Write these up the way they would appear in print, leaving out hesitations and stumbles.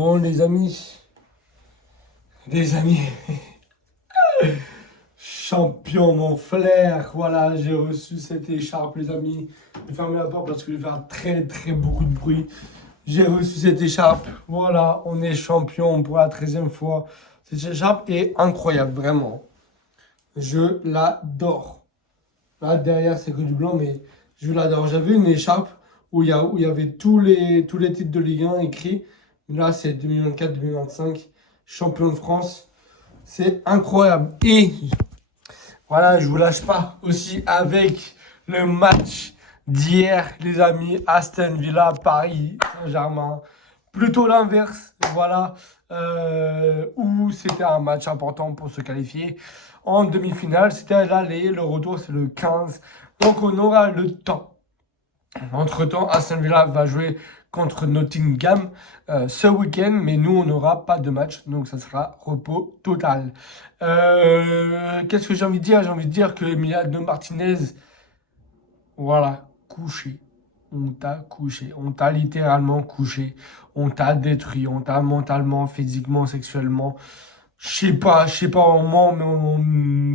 Bon les amis, champion mon flair, voilà, j'ai reçu cette écharpe les amis. Je vais fermer la porte parce que je vais faire très beaucoup de bruit. J'ai reçu cette écharpe, voilà, on est champion pour la 13e fois. Cette écharpe est incroyable, vraiment. Je l'adore. Là derrière c'est que du blanc mais je l'adore. J'avais une écharpe où il y avait tous les titres de Ligue 1 écrits. Là c'est 2024-2025, champion de France. C'est incroyable. Et voilà, je vous lâche pas. Aussi avec le match d'hier, les amis, Aston Villa, Paris Saint-Germain. Plutôt l'inverse, voilà, où c'était un match important pour se qualifier en demi-finale. C'était l'aller, le retour c'est le 15. Donc on aura le temps. Entre-temps, Aston Villa va jouer contre Nottingham ce week-end, mais nous, on n'aura pas de match, donc ça sera repos total. Qu'est-ce que j'ai envie de dire? J'ai envie de dire que Emiliano Martinez, voilà, couché. On t'a couché, on t'a littéralement couché, on t'a détruit, on t'a mentalement, physiquement, sexuellement. Je sais pas au moment, mais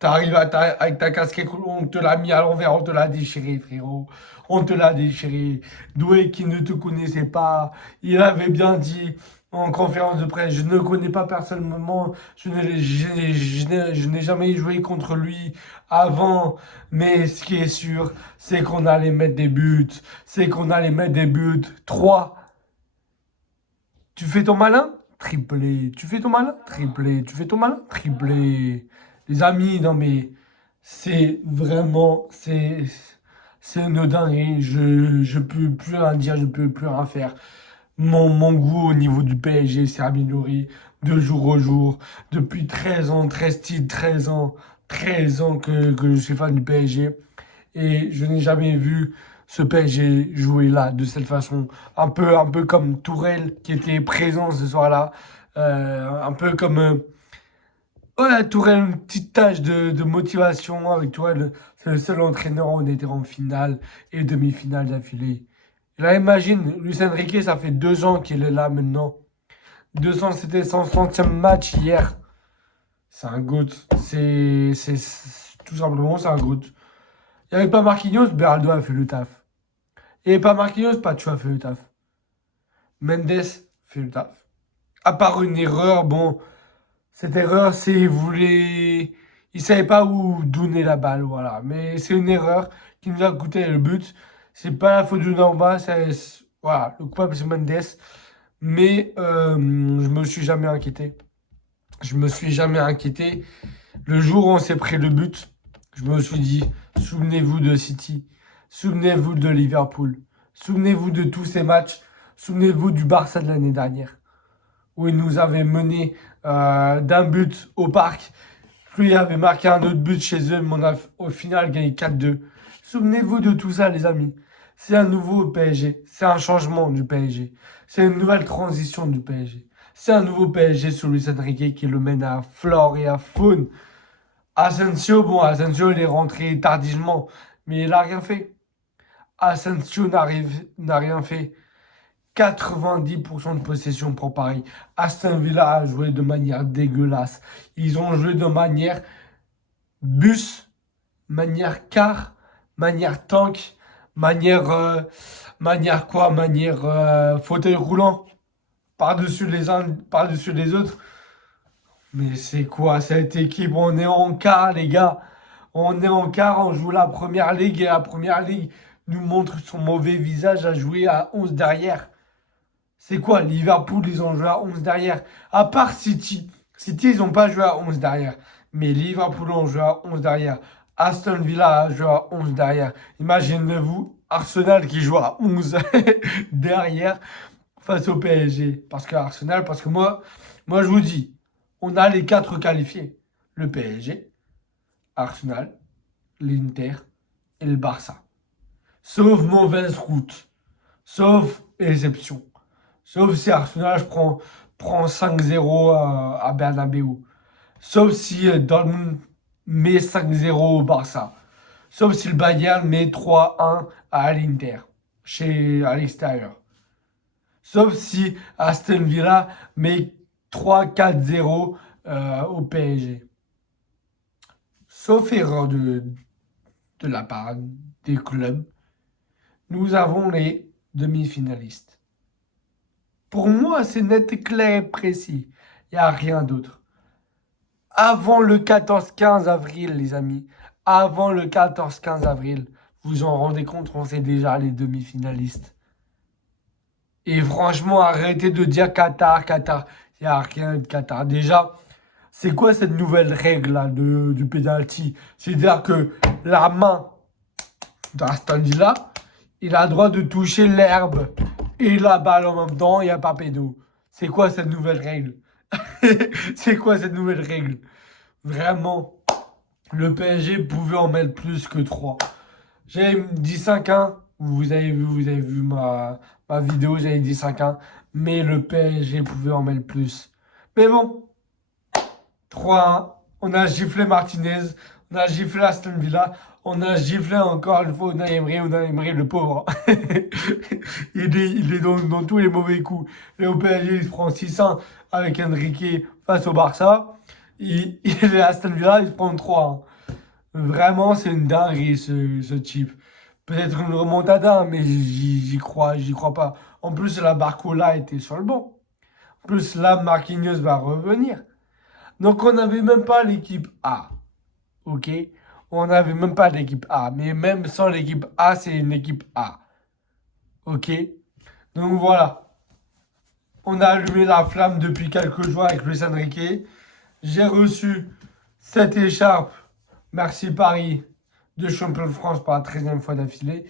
t'arrives avec ta casquette, on te l'a mis à l'envers, on te l'a déchiré, frérot. On te l'a déchiré. Doué qui ne te connaissait pas, il avait bien dit en conférence de presse, je ne connais pas personnellement, je n'ai jamais joué contre lui avant, mais ce qui est sûr, c'est qu'on allait mettre des buts, c'est qu'on allait mettre des buts. 3. Tu fais ton malin? Triplé. Tu fais ton malin? Triplé. Tu fais ton malin? Triplé. Les amis, non mais c'est vraiment, c'est une dinguerie. Je peux plus rien dire, je peux plus rien faire. Mon goût au niveau du PSG s'est amélioré de jour au jour. Depuis 13 ans, 13 titres, 13 ans, 13 ans que je suis fan du PSG. Et je n'ai jamais vu ce PSG jouer là, de cette façon. Un peu comme Tourelle qui était présent ce soir-là. Un peu comme ouais, Tourelle, une petite tâche de motivation avec Tourelle. C'est le seul entraîneur où on était en finale et demi-finale d'affilée. Et là, imagine, Luis Enrique, ça fait 2 ans qu'il est là maintenant. 200, c'était son centième match hier. C'est un GOAT. Tout simplement, c'est un GOAT. Il n'y avait pas Marquinhos, Beraldo a fait le taf. Il n'y avait pas Marquinhos, Pacho a fait le taf. Mendes fait le taf. À part une erreur, bon, cette erreur, c'est il voulait. Il savait pas où donner la balle, voilà. Mais c'est une erreur qui nous a coûté le but. C'est pas la faute de Norma, voilà, le coupable c'est Mendes. Mais je me suis jamais inquiété. Je me suis jamais inquiété. Le jour où on s'est pris le but, je me suis dit, souvenez-vous de City, souvenez-vous de Liverpool, souvenez-vous de tous ces matchs, souvenez-vous du Barça de l'année dernière, où il nous avait mené d'un but au parc, puis il avait marqué un autre but chez eux, mais on a au final gagné 4-2. Souvenez-vous de tout ça, les amis. C'est un nouveau PSG, c'est un changement du PSG, c'est une nouvelle transition du PSG. C'est un nouveau PSG sous Luis Enrique qui le mène à flore et à faune. Asensio, il est rentré tardivement, mais il n'a rien fait. Asensio n'a rien fait. 90% de possession pour Paris. Aston Villa a joué de manière dégueulasse. Ils ont joué de manière bus, manière car, manière tank, manière quoi? Manière fauteuil roulant. Par-dessus les uns, par-dessus les autres. Mais c'est quoi cette équipe? On est en quart, les gars. On est en quart, on joue la première ligue et la première ligue nous montre son mauvais visage à jouer à 11 derrière. C'est quoi? Liverpool, ils ont joué à 11 derrière. À part City. City, ils n'ont pas joué à 11 derrière. Mais Liverpool ont joué à 11 derrière. Aston Villa a joué à 11 derrière. Imaginez-vous Arsenal qui joue à 11 derrière face au PSG. Parce que moi je vous dis, on a les 4 qualifiés. Le PSG, Arsenal, l'Inter et le Barça. Sauf mauvaise route. Sauf exception. Sauf si Arsenal prend 5-0 à Bernabeu. Sauf si Dortmund met 5-0 au Barça. Sauf si le Bayern met 3-1 à l'Inter, à l'extérieur. Sauf si Aston Villa met 3-4-0 au PSG. Sauf erreur de la part des clubs, nous avons les demi-finalistes. Pour moi, c'est net, clair et précis. Il n'y a rien d'autre. Avant le 14-15 avril, les amis, avant le 14-15 avril, vous en rendez compte, on sait déjà les demi-finalistes. Et franchement, arrêtez de dire Qatar, Qatar. Il n'y a rien de Qatar. Déjà, c'est quoi cette nouvelle règle là, du penalty? C'est-à-dire que la main d'Aston Villa, il a le droit de toucher l'herbe et la balle en même temps, il n'y a pas pédo. C'est quoi cette nouvelle règle? C'est quoi cette nouvelle règle? Vraiment, le PSG pouvait en mettre plus que 3. J'avais dit 5-1. Vous avez vu ma vidéo, j'avais dit 5-1. Mais le PSG pouvait en mettre plus. Mais bon, 3-1. On a giflé Martinez. On a giflé Aston Villa. On a giflé encore une fois Unai Emery, le pauvre. il est dans tous les mauvais coups. Et au PSG, il se prend 6-1 avec Enrique face au Barça. Il est à Aston Villa, il se prend 3-1. Vraiment, c'est une dinguerie ce type. Peut-être une remontada, mais j'y crois pas. En plus, la Barcola était sur le banc. En plus, là, Marquinhos va revenir. Donc, on n'avait même pas l'équipe A. Ok? On n'avait même pas l'équipe A. Mais même sans l'équipe A, c'est une équipe A. Ok? Donc, voilà. On a allumé la flamme depuis quelques jours avec Luis Enrique. J'ai reçu cette écharpe. Merci Paris, de champion de France pour la 13e fois d'affilée.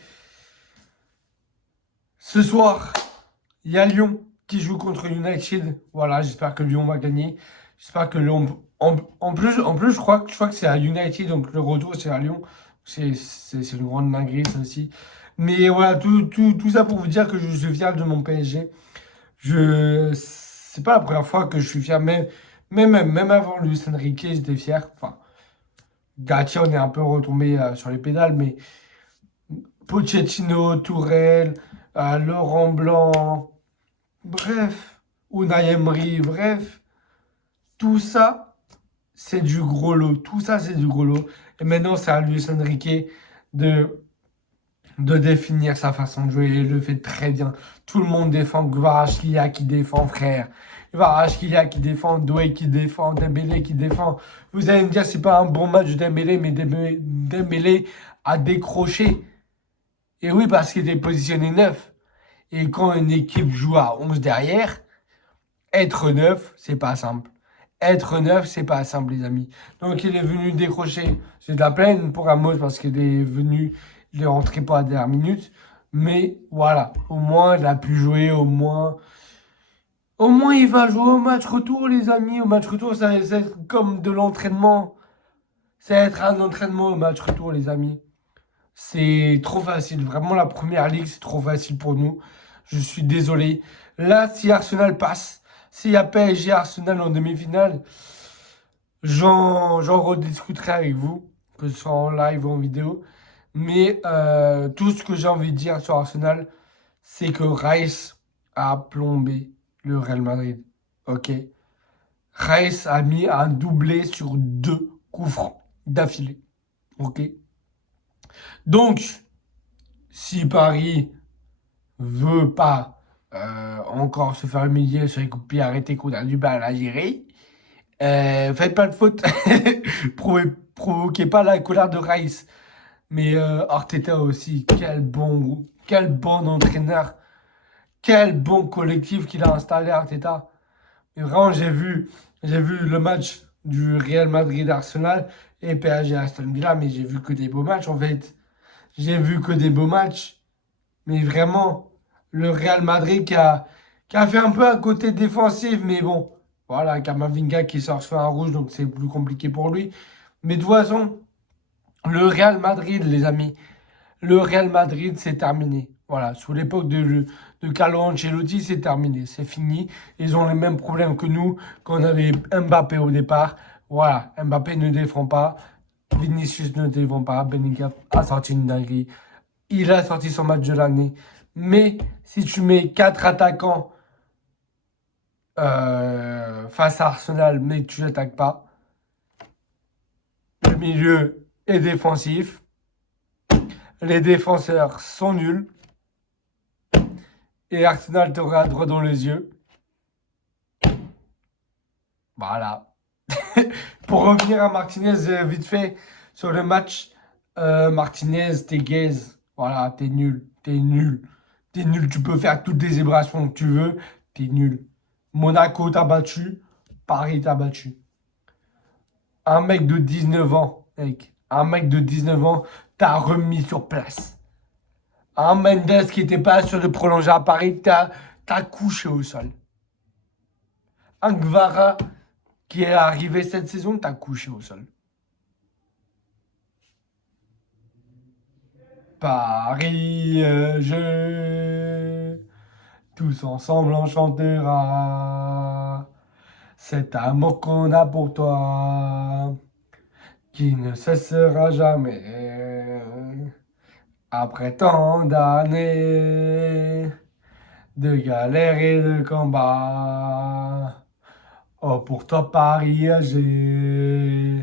Ce soir, il y a Lyon qui joue contre United. Voilà, j'espère que Lyon va gagner. J'espère que Lyon... En plus, je crois que c'est à United, donc le retour, c'est à Lyon. C'est une grande dinguerie, ça aussi. Mais voilà, tout ça pour vous dire que je suis fier de mon PSG. C'est pas la première fois que je suis fier, même avant Luis Enrique, j'étais fier. Enfin, Gatti, on est un peu retombé sur les pédales, mais Pochettino, Tourelle, Laurent Blanc, bref, Unai Emery, bref, tout ça, c'est du gros lot. Tout ça, c'est du gros lot. Et maintenant, c'est à Luis Enrique de définir sa façon de jouer. Il le fait très bien. Tout le monde défend. Kvaratskhelia qui défend, frère. Kvaratskhelia qui défend. Doué qui défend. Dembélé qui défend. Vous allez me dire, c'est pas un bon match de Dembélé, mais Dembélé a décroché. Et oui, parce qu'il était positionné 9. Et quand une équipe joue à 11 derrière, être 9, c'est pas simple. Être 9, c'est pas simple, les amis. Donc, il est venu décrocher. C'est de la peine pour Ramos parce qu'il est venu, il est rentré pour la dernière minute. Mais voilà, au moins, il a pu jouer, au moins, il va jouer au match retour, les amis. Au match retour, ça va être comme de l'entraînement. Ça va être un entraînement au match retour, les amis. C'est trop facile. Vraiment, la première ligue, c'est trop facile pour nous. Je suis désolé. Là, si Arsenal passe, s'il y a PSG Arsenal en demi-finale, j'en rediscuterai avec vous, que ce soit en live ou en vidéo. Mais tout ce que j'ai envie de dire sur Arsenal, c'est que Rice a plombé le Real Madrid. Ok? Rice a mis un doublé sur 2 coups francs d'affilée. Ok? Donc, si Paris veut pas encore se faire humilier sur les coups de pied arrêtés qu'on a du mal à gérer, faites pas de faute. Provoquez pas la colère de Rice. Mais Arteta aussi, quel bon entraîneur. Quel bon collectif qu'il a installé, Arteta. Et vraiment, j'ai vu le match du Real Madrid-Arsenal et PSG-Aston Villa, mais j'ai vu que des beaux matchs, en fait. J'ai vu que des beaux matchs. Mais vraiment, le Real Madrid qui a fait un peu à côté défensif, mais bon, voilà, Camavinga qui sort sur un rouge, donc c'est plus compliqué pour lui. Mais de toute façon, le Real Madrid, les amis, le Real Madrid, c'est terminé. Voilà, sous l'époque de Carlo Ancelotti, c'est terminé, c'est fini. Ils ont les mêmes problèmes que nous, quand on avait Mbappé au départ. Voilà, Mbappé ne défend pas, Vinicius ne défend pas, Bellingham a sorti une dinguerie. Il a sorti son match de l'année. Mais si tu mets 4 attaquants face à Arsenal, mais que tu n'attaques pas, le milieu est défensif, les défenseurs sont nuls, et Arsenal te regarde droit dans les yeux. Voilà. Pour revenir à Martinez, vite fait, sur le match, Martinez, t'es gaze. Voilà, t'es nul. T'es nul. T'es nul. Tu peux faire toutes les célébrations que tu veux. T'es nul. Monaco t'a battu. Paris t'a battu. Un mec de 19 ans, mec. Un mec de 19 ans t'a remis sur place. Un Mendes qui était pas sûr de prolonger à Paris, t'as couché au sol. Un Gvara qui est arrivé cette saison, t'as couché au sol. Paris, tous ensemble on chantera cet amour qu'on a pour toi, qui ne cessera jamais. Après tant d'années de galères et de combats, oh pour toi Paris âgé.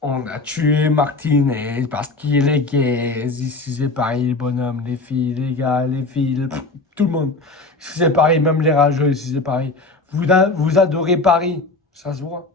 On a tué Martinez parce qu'il est gay. Ici c'est pareil, les bonhommes, les filles, les gars, les filles, tout le monde. Ici c'est pareil, même les rageux, ici c'est pareil. Vous adorez Paris, ça se voit.